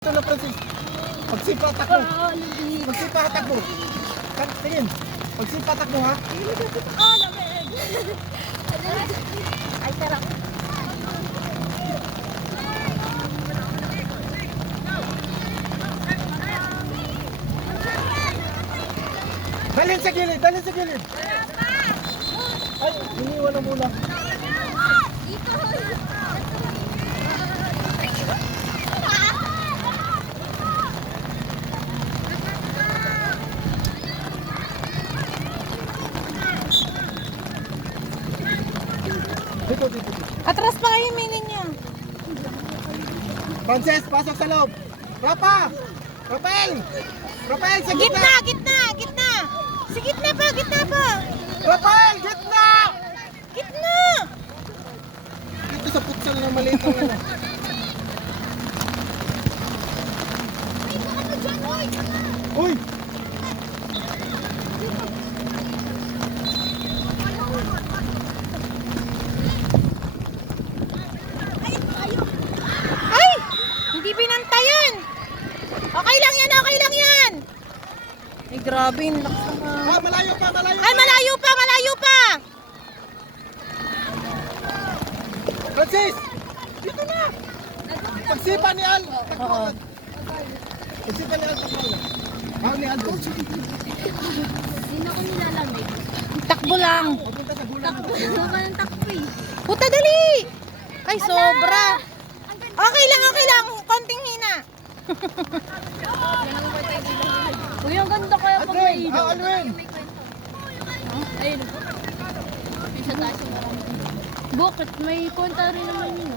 Ito na, Francis. Pagsipatak mo. Pagsipatak mo. Tingin. Pagsipatak mo, ha? Oh, lamig. Ay, sarap. Dalhin sa gilid, dalhin sa gilid. Ay, iniwan na muna. Dito. Dito, dito. Atras pa kayo, minin niya. Francis, pasok sa loob. Rapa! Rafael! Rafael, sa gitna! Gitna, gitna, gitna. Sa gitna pa, gitna pa. Rafael, gitna! Gitna. Dito sa putsal na maliit ang ano. Uy! Ay! Hindi binantayan. Okay lang yan, okay lang yan. Ay, grabe. Yung lakas naman. Ah, malayo pa, malayo pa! Ay, malayo pa, malayo pa. Francis! Dito na! Pagsipa ni Al! Oo. Pagsipa ni Al, takbo. Ah, ni Al. Hindi na ko nilalamig. Takbo lang. Pupunta sa gulang. Takbo ng takbo eh. Puta, dali. Ay, sobra. Okay lang. Konting hina. Uy, ang ganda kaya pag Alvin! may ilaw. Ah, Alvin! Ayun. May sa taas yung marami. Bakit? May konta rin naman yun.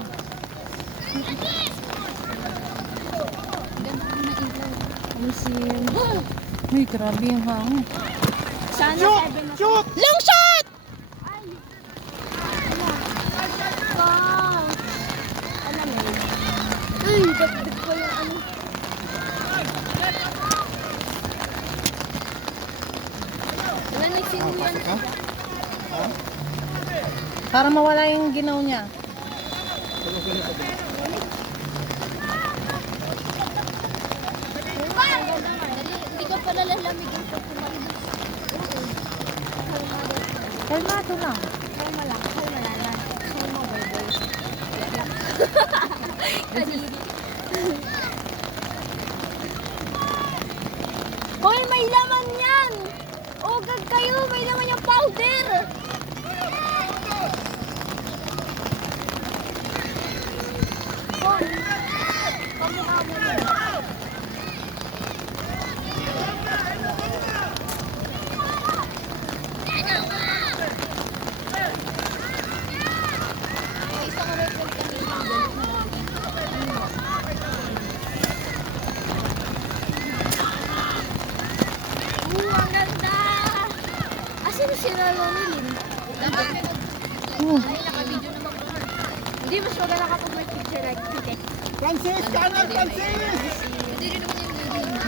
Ganda ng ilaw. Museum. Uy, grabe yung hangin. Sana Shoot! 7 na. Shoot! Long shot! Wow! Alam mo. Ay, dagdag ko yung ano. Wala nagsinuyan. Para mawala yung ginaw niya. Hindi ka pala lalamigin pag kumain. Kalmado lang. Kalma lang. Kalma lang. Kalma, boy. Kadiri. Hoy, may laman yan! Ugag kayo! May laman yung powder! Hoy! Pamukha mo yan. Isa ka rin ang ganda! Asin si Ronilyn? Ay, naka-video naman ko. Hindi, mas maganda kapag may picture like ticket. Francis! Kanan, Francis! Hindi rin naman yung video.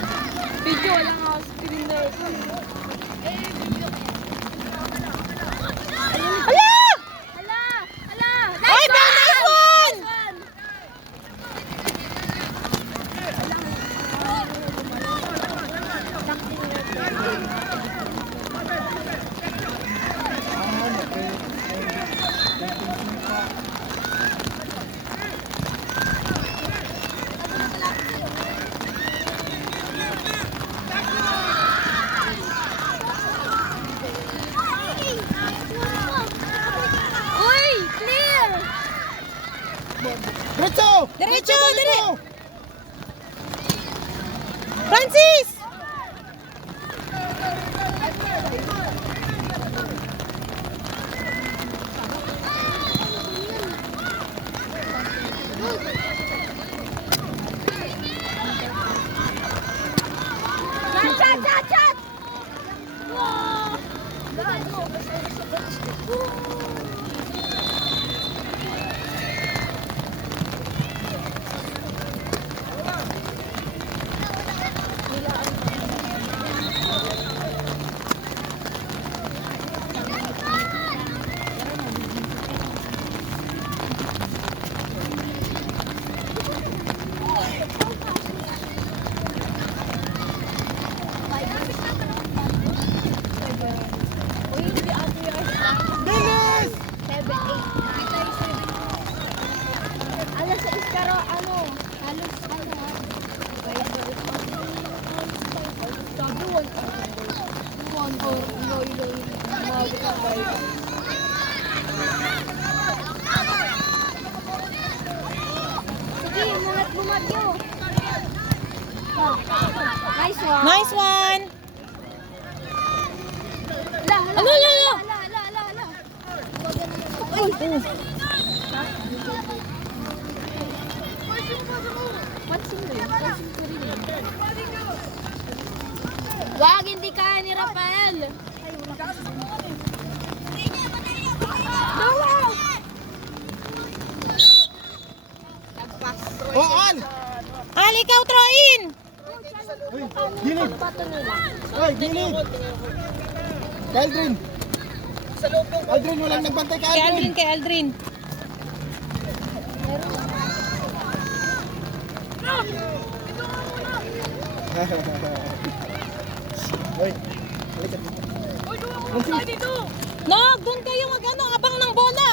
Video, wala nga ako screen na ito. Hala! Hala! Hala! Ay, nice one! Uy! Clear! Diretso! Diretso, dire! Francis! Chat, chat, chat! Wow! Nilaan Sige, mungat bumagyo. Nice one. Nice one. La, la, Ano, la, la? la. Ay, Pansin mo yun. Pansin ko rin yun. Wag, hindi kaya ni Rafael. Oh, on! Ali, ikaw throw in. Uy, gilid! Bato nila. Uy, gilid! Kay Aldrin! Aldrin, walang nagbantay kay Kay Aldrin, Aldrin! kay Aldrin. Uy, halika dito. Nog, doon kayo mag-ano, abang ng bola.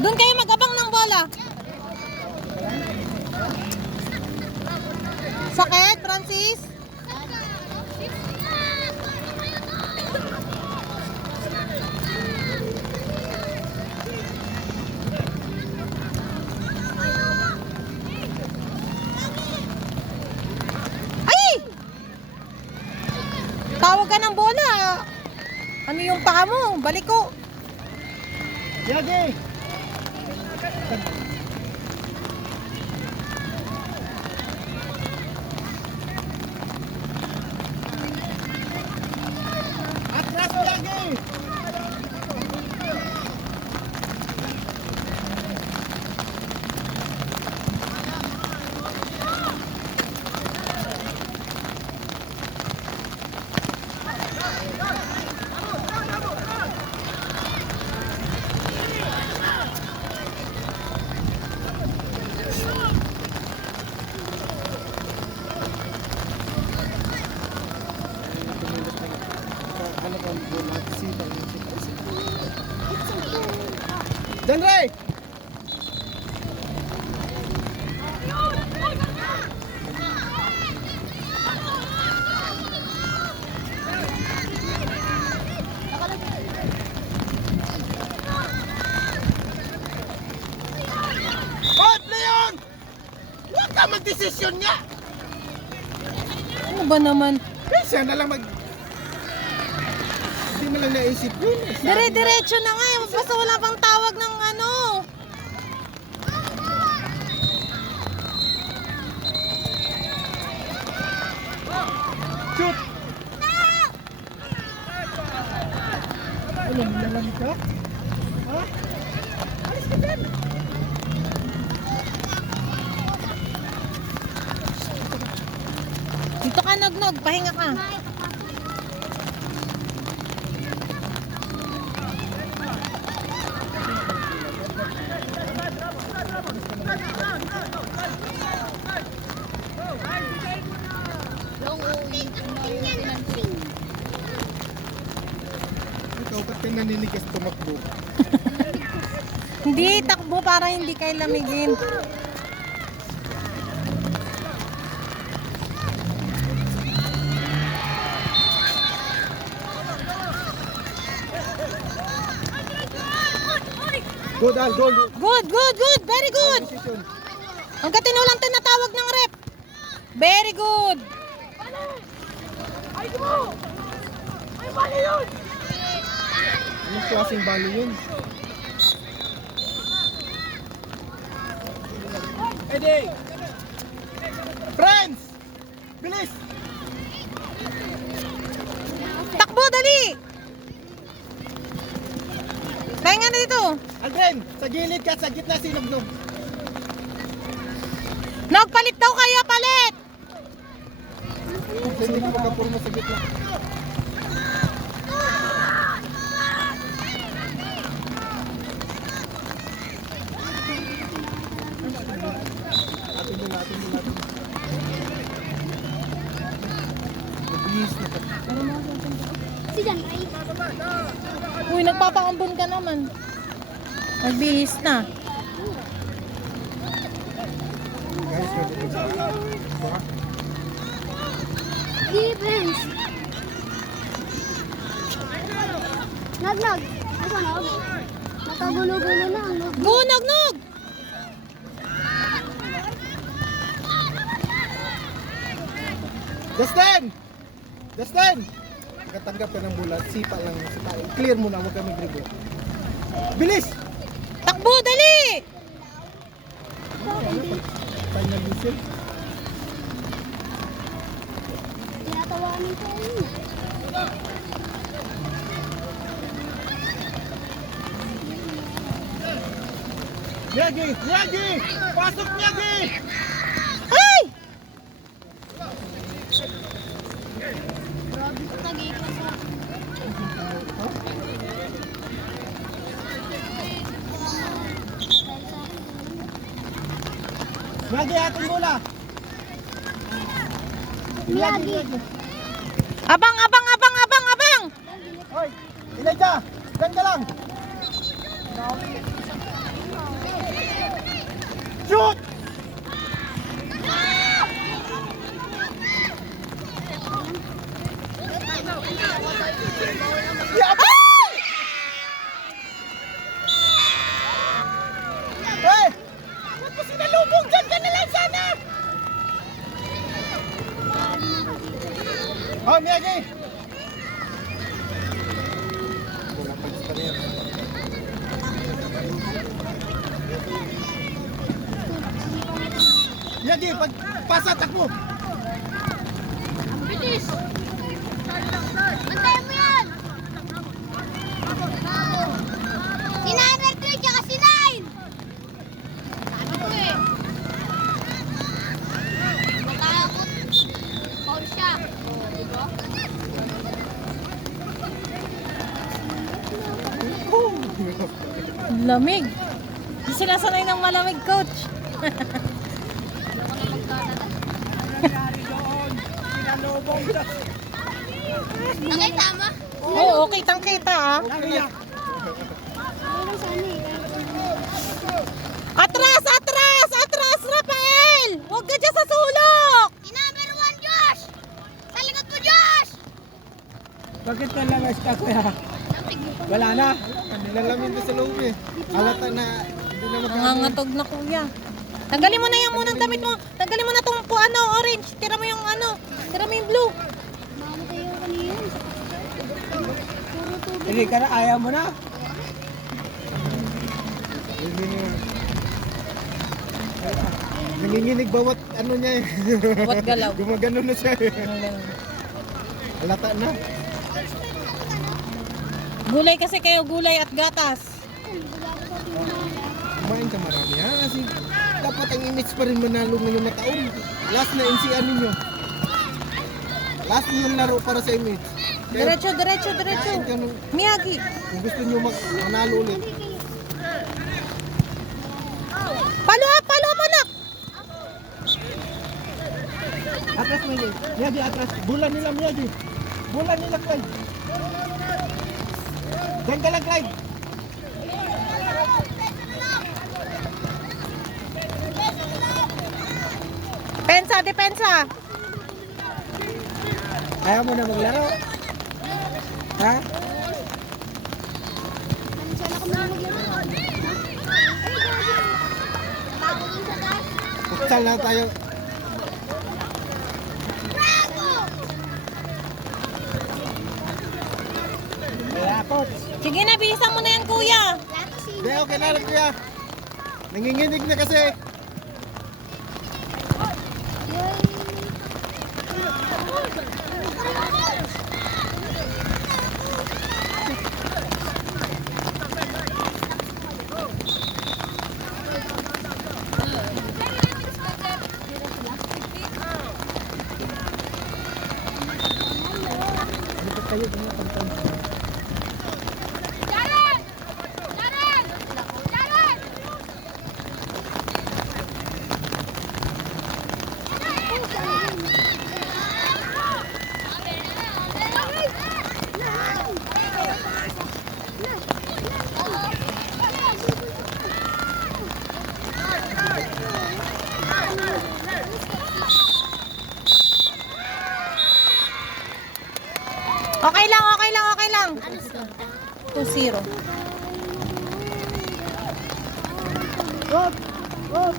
Doon kayo mag-abang ng bola. Sakit, Francis? Ay! Tawag ka ng bola. Ano yung paa mo? Balik ko. Yagi! Atras, Yagi! Dan Ray! Hot, Leon! Huwag ka mag-desisyon niya! Ano ba naman? Eh, siya na lang mag... Hindi mo lang naisip yun. Dire-diretso na nga eh. Basta wala pang tawag ng ano. Shoot! Ano, nilalamig ka? Ha? Alis ka dyan! Dito ka, Nog-Nog. Pahinga ka. Long uwi. Pinansing. Ikaw, ba't ka naninigas tumakbo? Hindi, takbo para hindi kayo lamigin. Good, Al, good. Good, good, good. Very good. Position. Ang katinulang tinatawag ng rep. Very good. Anong klaseng balo yun? Eddie! Friends! Bilis! Takbo, dali. Pahinga na dito. Aldrin, sa gilid ka, sa gitna si Nog-Nog. Nog, palit daw kayo, palit. Hindi ka magkapuro sa gitna. Atin mo. Mabilis na ka. Si Jan, ay. Uy, nagpapaambon ka naman. Magbihis na. Guys, Defense. Naglag. Asa na? Nakagulo-gulo na ang loob. Go, Nagnog! Justin! Justin! Katanggap ka ng bulat, sipa lang. Sipa. Clear mo na, huwag kami dribble. Bilis! Takbo, dali! Final whistle. Tinatawanin ko yun. Miyagi! Miyagi! Pasok, Miyagi! Ay! Grabe ko nag-iikot sa... Miyagi, ating bola! Miyagi. Abang, abang, abang, abang, abang! Hoy! Elijah! Diyan ka lang! Shoot! Yeah! Hey! Huwag mo sinalubog! Diyan ka na lang sana! Oh, Miyagi! Wala pa sa rin. Miyagi, pasa, takbo! Bilis! Antayin mo yan! Si 9 tsaka si 9! Sabi ko eh. Magkakakot. Foul siya. Oo, diba? Lamig. Hindi sila sanay ng malamig, coach. Okay, tama? Oo, okay, kita ah. Atras, atras, atras, Rafael! Huwag ka dyan sa sulok! Si number 1, Josh! Sa likod mo, Josh! Bakit ka lang ka kuya? Wala na. Nilalamin ko sa loob eh. Halata na hindi na Nangangatog na kuya. Tanggalin mo na yung munang damit mo. Tanggalin mo na itong ano, orange. Tira mo yung ano. Tira mo yung blue. Mamatay yung kanina. Puro tubig. Hindi ka na, ayaw mo na. Nanginginig bawat ano niya eh. Bawat galaw. Gumagano na siya eh. Halata na. Gulay kasi kayo, gulay at gatas. Kumain ka marami ha. Kasi dapat ang image pa rin manalo ngayon na taon. Last na NCR ninyo. Last yung laro para sa image. Kaya Diretso, diretso, diretso. kain ka nung- Miyagi. kung gusto nyo manalo ulit. Follow up, anak. Atras mo yun. Miyagi, atras. Bulan nila, Miyagi. Bulan nila, Clyde. Diyan ka lang, Clyde. Pensa, depensa. Ayaw mo na maglaro. Ha? Sana ko na maglaro. Ay, grabe. Bago dun sa taas. Futsal na tayo. Bravo! Kaya, coach. Sige na, bihisan mo na yan, kuya. Lato si... Hindi, okay na lang, kuya. Nanginginig na kasi. Lipat kayo, pagpapag. Jaren! Jaren! Jaren! Okay lang, okay lang, okay lang. Ano score? 2-0. Up! Up!